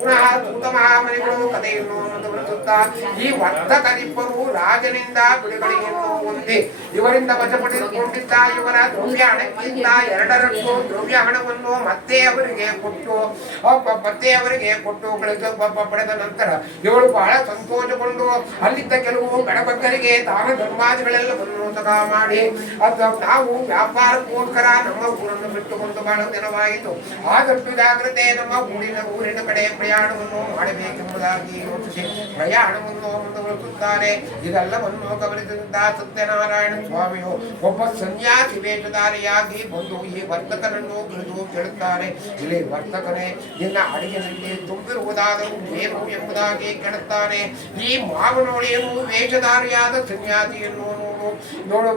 ಪುನಃ ದೂತ ಮಹಾಮನಿಗಳು ಕಥೆಯನ್ನು ಮುಂದುವರಿಸುತ್ತಾ ಈ ವರ್ತಕರಿಬ್ಬರು ರಾಜನಿಂದ ಬಿಡುಗಡೆಯನ್ನು ಹೊಂದಿ ಇವರಿಂದ ವಶಪಡಿಸಿಕೊಂಡಿದ್ದ ಇವರ ದ್ರವ್ಯ ಹಣಕ್ಕಿಂತ 2ರಷ್ಟು ದ್ರವ್ಯ ಹಣವನ್ನು ಮತ್ತೆ ಅವರಿಗೆ ಕೊಟ್ಟು ಪಡೆದ ನಂತರ ಇವಳು ಬಹಳ ಸಂತೋಷಗೊಂಡು ಅಲ್ಲಿದ್ದ ಕೆಲವು ಗಣಭಕ್ತರಿಗೆ ದಾನ ಧರ್ಮಾದಿಗಳೆಲ್ಲವನ್ನು ತಗ ಮಾಡಿ ನಾವು ವ್ಯಾಪಾರಕ್ಕೋಸ್ಕರ ನಮ್ಮ ಊರನ್ನು ಬಿಟ್ಟುಕೊಂಡು ಬಹಳ ದಿನವಾಯಿತು. ಆದಷ್ಟು ಜಾಗ್ರತೆ ನಮ್ಮ ಊರಿನ ಕಡೆ ಪ್ರಯಾಣವನ್ನು ಮಾಡಬೇಕೆಂಬುದಾಗಿ ಯೋಚಿಸಿ ಪ್ರಯಾಣವನ್ನು ಮುಂದುವರಿಸುತ್ತಾರೆ. ಇದೆಲ್ಲವನ್ನು ಗಮನಿಸಿದ ಸತ್ಯನಾರಾಯಣ ಸ್ವಾಮಿಯು ಒಬ್ಬ ಸನ್ಯಾಸಿ ವೇಷಧಾರಿಯಾಗಿ ಬಂದು ಈ ವರ್ತಕನನ್ನು ಕುರಿತು ಕೇಳುತ್ತಾರೆ. ಇಲ್ಲಿ ವರ್ತಕನೇ, ನಿನ್ನ ಅಡಿಗೆನಲ್ಲಿ ತುಂಬಿರುವುದಾದರೂ ಏನು ಎಂಬುದಾಗಿ ಕೇಳುತ್ತಾನೆ. ಈ ಮಾವನೋಳಿಯನ್ನು ವೇಷಧಾರಿಯಾದ ಸನ್ಯಾಸಿಯನ್ನು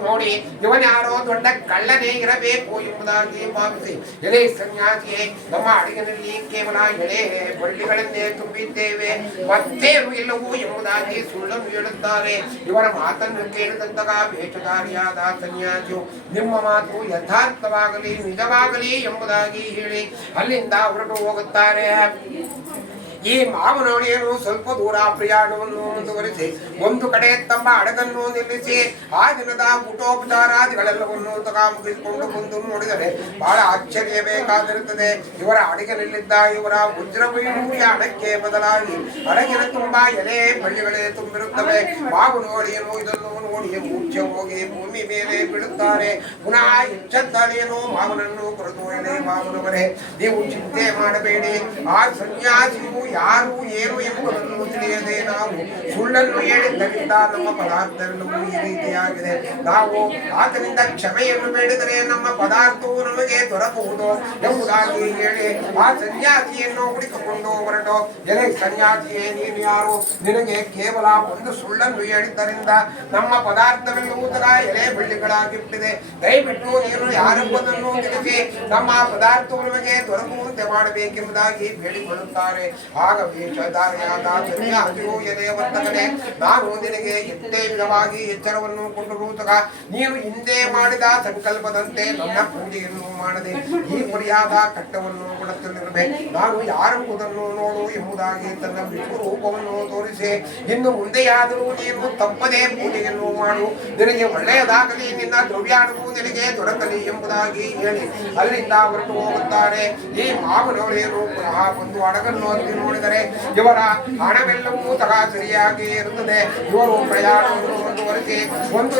ನೋಡಿ ಇವನ್ಯಾರೋ ದೊಡ್ಡ ಕಳ್ಳನೇ ಇರಬೇಕು ಎಂಬುದಾಗಿ ಭಾವಿಸಿ, ಎಲೆ ಸನ್ಯಾಸಿಯೇ, ನಮ್ಮ ಅಡಿಗೆನಲ್ಲಿ ಕೇವಲ ಎಳೆ ಬಳ್ಳಿಗಳನ್ನೇ ತುಂಬಿದ್ದೇವೆ, ಮತ್ತೇನು ಇಲ್ಲವೂ ಎಂಬುದಾಗಿ ಸುಳ್ಳನ್ನು ಹೇಳುತ್ತಾರೆ. ಇವರ ಮಾತನ್ನು ಕೇಳಿದಂತಹ ವೇಷಧಾರಿಯಾದ ಸನ್ಯಾಸಿಯು ನಿಮ್ಮ ಮಾತು ಯಥಾರ್ಥವಾಗಲಿ ನಿಜವಾಗಲಿ ಎಂಬುದಾಗಿ ಹೇಳಿ ಅಲ್ಲಿಂದ ಹೊರಟು ಹೋಗುತ್ತಾರೆ. ಈ ಮಾವನೋಳಿಯರು ಸ್ವಲ್ಪ ದೂರ ಪ್ರಯಾಣವನ್ನು ಮುಂದುವರಿಸಿ ಒಂದು ಕಡೆ ತಮ್ಮ ಹಡಗನ್ನು ನಿಲ್ಲಿಸಿ ಆ ದಿನದ ಊಟೋಪಚಾರಾದಿಗಳೆಲ್ಲವನ್ನು ಮುಗಿಸಿಕೊಂಡು ಬಂದು ನೋಡಿದರೆ ಬಹಳ ಆಶ್ಚರ್ಯ ಬೇಕಾಗಿರುತ್ತದೆ. ಇವರ ಹಡಗಿನಲ್ಲಿದ್ದ ಇವರ ವಜ್ರವೈಡೂರ್ಯ ಹಡಕ್ಕೆ ಬದಲಾಗಿ ಹಡಗಿನ ತುಂಬಾ ಎಲೆ ಬಳ್ಳಿಗಳೇ ತುಂಬಿರುತ್ತವೆ. ಮಾವನೋಳಿಯರು ಇದನ್ನು ನೋಡಿ ಮೂರ್ಛೆ ಹೋಗಿ ಭೂಮಿ ಮೇಲೆ ಬೀಳುತ್ತಾರೆ. ಪುನಃ ಎಚ್ಚೆತ್ತಲೇನು ಮಾವನನ್ನು ಕುರಿತು, ಎಲೆ ಮಾವನವರೇ, ನೀವು ಚಿಂತೆ ಮಾಡಬೇಡಿ, ಆ ಸನ್ಯಾಸಿಯು ಯಾರು ಏನು ಎಂಬುದನ್ನು ತಿಳಿಯದೆ ನಾವು ಸುಳ್ಳನ್ನು ಹೇಳಿದ್ದರಿಂದ ನಮ್ಮ ಪದಾರ್ಥವೆಲ್ಲವೂ ಈ ರೀತಿಯಾಗಿದೆ. ನಾವು ಆತನಿಂದ ಕ್ಷಮೆಯನ್ನು ಬೇಡಿದರೆ ನಮ್ಮ ಪದಾರ್ಥವು ನಮಗೆ ದೊರಕುವುದು ಎಂಬುದಾಗಿ ಹೇಳಿ ಆ ಸನ್ಯಾಸಿಯನ್ನು ಹುಡುಕಿಕೊಂಡು ಹೊರಟು, ಎಲೆ ಸನ್ಯಾಸಿಯೇ, ನೀನು ಯಾರು? ನಿನಗೆ ಕೇವಲ ಒಂದು ಸುಳ್ಳನ್ನು ಹೇಳಿದ್ದರಿಂದ ನಮ್ಮ ಪದಾರ್ಥವೆಲ್ಲವೂ ತರ ಎಲೆ ಬಳ್ಳಿಗಳಾಗಿಬಿಟ್ಟಿದೆ. ದಯವಿಟ್ಟು ನೀನು ಯಾರೆಂಬುದನ್ನು ತಿಳಿಸಿ ನಮ್ಮ ಪದಾರ್ಥವು ನಮಗೆ ದೊರಕುವಂತೆ ಮಾಡಬೇಕೆಂಬುದಾಗಿ ಬೇಡಿಕೊಳ್ಳುತ್ತಾರೆ. ಆಗ ವೇಷಧಾರಿಯಾದ ಸನ್ಯಾಸಿಯು, ಎಲೆ ವರ್ತಕನೇ, ನಾನು ನಿನಗೆ ಎಷ್ಟೇ ವಿಧವಾಗಿ ಎಚ್ಚರವನ್ನು ಕೊಟ್ಟಿರುವಾಗ ನೀನು ಹಿಂದೆ ಮಾಡಿದ ಸಂಕಲ್ಪದಂತೆ ನನ್ನ ಪೂಜೆಯನ್ನು ಮಾಡದೆ ಈ ಮರ್ಯಾದ ಕಟ್ಟವನ್ನು ಕೊಡುತ್ತಿರುವೆ. ನಾನು ಯಾರೆಂಬುದನ್ನು ನೋಡು ಎಂಬುದಾಗಿ ತನ್ನ ವಿಶ್ವರೂಪವನ್ನು ತೋರಿಸಿ, ಇನ್ನು ಮುಂದೆಯಾದರೂ ನೀನು ತಪ್ಪದೇ ಪೂಜೆಯನ್ನು ಮಾಡು, ನಿನಗೆ ಒಳ್ಳೆಯದಾಗಲಿ, ನಿನ್ನ ದ್ರವ್ಯಾಣವು ನಿನಗೆ ದೊರಕಲಿ ಎಂಬುದಾಗಿ ಹೇಳಿ ಅಲ್ಲಿಂದ ಹೊರಟು ಹೋಗುತ್ತಾರೆ. ಈ ಮಾವನವರೇನು ಪುನಃ ಒಂದು ಹಡಗನ್ನು ಹತ್ತಿ ನೋಡಿದರೆ ಇವರ ಹಣವೆಲ್ಲವೂ ಸರಿಯಾಗಿ ಇರುತ್ತದೆ. ಇವರು ಪ್ರಯಾಣವನ್ನು ಮುಂದುವರಿಸಿ ಒಂದು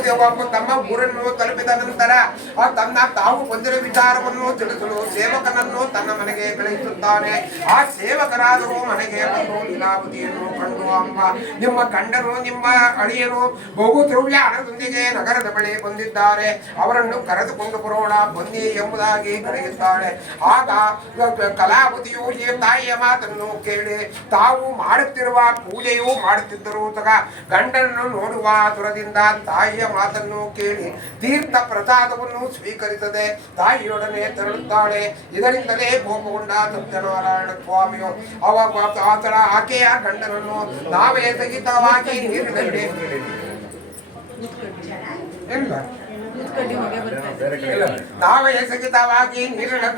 ತಮ್ಮ ಊರನ್ನು ತಲುಪಿದ ನಂತರ ತಾವು ಬಂದಿರುವ ವಿಚಾರವನ್ನು ತಿಳಿಸಲು ಸೇವಕನನ್ನು ತನ್ನ ಮನೆಗೆ ಕಳುಹಿಸುತ್ತಾನೆ. ಆ ಸೇವಕರಾದರೂ ಮನೆಗೆ ಬಂದು ಲೀಲಾವತಿಯನ್ನು ಕಂಡು, ಅಮ್ಮ, ನಿಮ್ಮ ಗಂಡನು ನಿಮ್ಮ ಅಳಿಯನು ಬಹು ದ್ರವ್ಯ ಹಣದೊಂದಿಗೆ ನಗರದ ಬಳಿ ಬಂದಿದ್ದಾರೆ, ಅವರನ್ನು ಕರೆದುಕೊಂಡು ಬರೋಣ ಬನ್ನಿ ಎಂಬುದಾಗಿ ಕರೆಯುತ್ತಾಳೆ. ಆಗ ಕಲಾವತಿಯು ಈ ತಾಯಿಯ ಮಾತನ್ನು ಕೇಳಿ ತಾವು ಮಾಡುತ್ತಿರುವ ಪೂಜೆಯೂ ಮಾಡುತ್ತಿದ್ದರು ತಗ ಗಂಡನನ್ನು ನೋಡುವ ದುರದಿಂದ ತಾಯಿಯ ಮಾತನ್ನು ಕೇಳಿ ತೀರ್ಥ ಪ್ರಸಾದವನ್ನು ಸ್ವೀಕರಿಸದೆ ತಾಯಿಯೊಡನೆ ತೆರಳುತ್ತಾಳೆ. ಇದರಿಂದಲೇ ಕೋಪಗೊಂಡ ಸತ್ಯನಾರಾಯಣ ಸ್ವಾಮಿಯು ಆಕೆಯ ಗಂಡನನ್ನು ನಾವೇ ಸಹಿತವಾಗಿ ನೀರಿನಲ್ಲಿ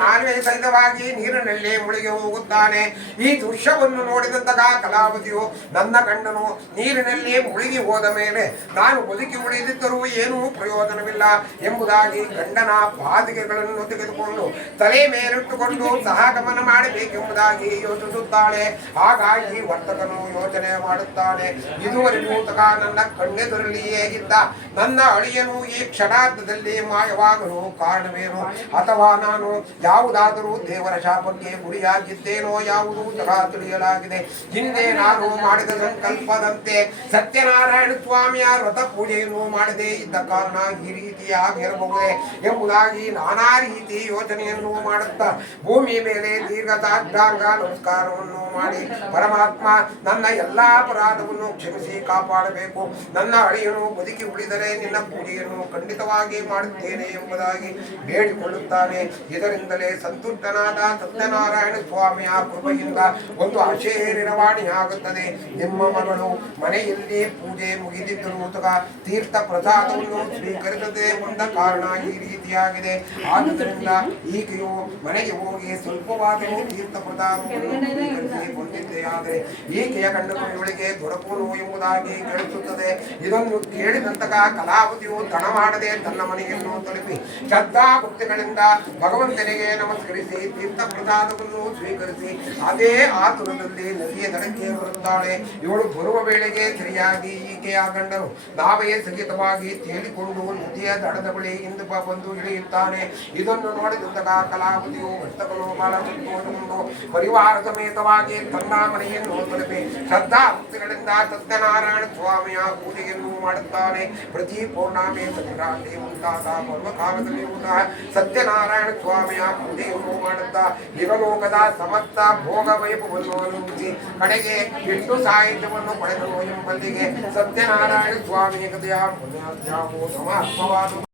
ನಾವೇ ಸಹಿತವಾಗಿ ನೀರಿನಲ್ಲಿ ಮುಳುಗಿ ಹೋಗುತ್ತಾನೆ. ಈ ದೃಶ್ಯವನ್ನು ನೋಡಿದಂತಹ ಕಲಾವತಿಯು, ನನ್ನ ಗಂಡನು ನೀರಿನಲ್ಲಿ ಮುಳುಗಿ ಹೋದ ಮೇಲೆ ನಾನು ಬದುಕಿ ಉಳಿದಿದ್ದರೂ ಏನೂ ಪ್ರಯೋಜನವಿಲ್ಲ ಎಂಬುದಾಗಿ ಗಂಡನ ಪಾದಿಗೆಗಳನ್ನು ತೆಗೆದುಕೊಂಡು ತಲೆ ಮೇಲಿಟ್ಟುಕೊಂಡು ಸಹಗಮನ ಮಾಡಬೇಕೆಂಬುದಾಗಿ ಯೋಚಿಸುತ್ತಾಳೆ. ಹಾಗಾಗಿ ವರ್ತಕನು ಯೋಚನೆ ಮಾಡುತ್ತಾನೆ, ಇದುವರೆಗೂ ನನ್ನ ಕಣ್ಣೆದುರಲ್ಲಿಯೇ ಇದ್ದ ನನ್ನ ಅಳಿಯನು ಈ ಕ್ಷಣಾರ್ಧದಲ್ಲಿ ಮಾಯವಾಗಲು ಕಾರಣವೇನು? ಅಥವಾ ನಾನು ಯಾವುದಾದರೂ ದೇವರ ಶಾಪಕ್ಕೆ ಗುರಿಯಾಗಿದ್ದೇನೋ ಯಾವುದು ತಿಳಿಯಲಾಗಿದೆ. ಹಿಂದೆ ನಾನು ಮಾಡಿದ ಸಂಕಲ್ಪದಂತೆ ಸತ್ಯನಾರಾಯಣ ಸ್ವಾಮಿಯ ವ್ರತ ಪೂಜೆಯನ್ನು ಮಾಡದೇ ಇದ್ದ ಕಾರಣ ಈ ರೀತಿಯಾಗಿರಬಹುದೇ ಎಂಬುದಾಗಿ ನಾನಾ ರೀತಿ ಯೋಚನೆಯನ್ನು ಮಾಡುತ್ತಾ ಭೂಮಿ ಮೇಲೆ ದೀರ್ಘ ಸಾಷ್ಟಾಂಗ ನಮಸ್ಕಾರವನ್ನು ಮಾಡಿ, ಪರಮಾತ್ಮ, ನನ್ನ ಎಲ್ಲಾ ಅಪರಾಧವನ್ನು ಕ್ಷಮಿಸಿ ಕಾಪಾಡಬೇಕು, ನನ್ನ ಅಳಿಯನು ಬದುಕಿ ಉಳಿದರೆ ನಿನ್ನ ಪೂಜೆಯನ್ನು ಖಂಡಿತವಾಗಿ ಮಾಡುತ್ತೇನೆ ಎಂಬುದಾಗಿ ಬೇಡಿಕೊಳ್ಳುತ್ತಾನೆ. ಇದರಿಂದಲೇ ಸಂತುಷ್ಟನಾದ ಸತ್ಯನಾರಾಯಣ ಸ್ವಾಮಿಯ ಕೃಪೆಯಿಂದ ಒಂದು ಆಶೆ ನಿರ್ವಹಣೆಯಾಗುತ್ತದೆ. ನಿಮ್ಮ ಮಗಳು ಮನೆಯಲ್ಲಿ ಪೂಜೆ ಮುಗಿದಿದ್ದರೂ ತೀರ್ಥ ಪ್ರಸಾದವನ್ನು ಸ್ವೀಕರಿಸದೆ ಬಂದ ಕಾರಣ ಈ ರೀತಿಯಾಗಿದೆ. ಆದ್ದರಿಂದ ಈಕೆಯು ಮನೆಗೆ ಹೋಗಿ ಸ್ವಲ್ಪವಾದರೂ ತೀರ್ಥ ಪ್ರಸಾದವನ್ನು ಸ್ವೀಕರಿಸಿ ಬಂದಿದ್ದೇನೆ ಆದರೆ ಈಕೆಯ ಗಂಡನು ಇವಳಿಗೆ ದೊರಕುವನು ಎಂಬುದಾಗಿ ಕೇಳಿಸುತ್ತದೆ. ಇದನ್ನು ಕೇಳಿದಂತಹ ಕಲಾವತಿಯು ತಡ ಮಾಡದೆ ತನ್ನ ಮನೆಯನ್ನು ತಲುಪಿ ಶ್ರದ್ಧಾ ಭಕ್ತಿಗಳಿಂದ ಭಗವಂತನಿಗೆ ನಮಸ್ಕರಿಸಿ ತೀರ್ಥ ಪ್ರಸಾದವನ್ನು ಸ್ವೀಕರಿಸಿ ಅದೇ ಆತುರದಲ್ಲಿ ನದಿಯ ದಡಕ್ಕೆ ಬರುತ್ತಾಳೆ. ಇವಳು ಬರುವ ವೇಳೆಗೆ ಸರಿಯಾಗಿ ಈಕೆಯ ಗಂಡನು ನಾವೇ ಸಹಿತವಾಗಿ ತೇಲಿಕೊಂಡು ನದಿಯ ದಡದ ಬಳಿ ಇಂದು ಬಂದು ಇಳಿಯುತ್ತಾನೆ. ಇದನ್ನು ನೋಡಿದಂತಹ ಕಲಾವತಿಯು ಭಕ್ತಗಳು ಬಹಳ ಸಂತೋಷಗೊಂಡು ಪರಿವಾರ ಸಮೇತವಾಗಿ ತನ್ನ ಮನೆಯನ್ನು ತಲುಪಿ ಶ್ರದ್ಧಾ ಭಕ್ತಿಗಳಿಂದ ಸತ್ಯನಾರಾಯಣ ಸ್ವಾಮಿಯ ಪೂಜೆಯನ್ನು ಮಾಡುತ್ತಾನೆ. ಪ್ರತಿ ಪೌರ್ಣಮಿ ಸಂಕ್ರಾಂತಿ ಮುಂತಾದ ಪರ್ವಕಾಲದಲ್ಲಿ ಸತ್ಯನಾರಾಯಣ ಸ್ವಾಮಿಯ ಪೂಜೆಯನ್ನು ಮಾಡುತ್ತಾ ಇಹಲೋಕದ ಸಮಸ್ತ ಭೋಗ ವೈಭವವನ್ನು ಅನುಭವಿಸಿ ಕಡೆಗೆ ಎಷ್ಟು ಸಾಹಿತ್ಯವನ್ನು ಪಡೆದನು ಎಂಬಲ್ಲಿಗೆ ಸತ್ಯನಾರಾಯಣ ಸ್ವಾಮಿಯ ಕಥೆಯ ಸಮರ್ಥವಾದ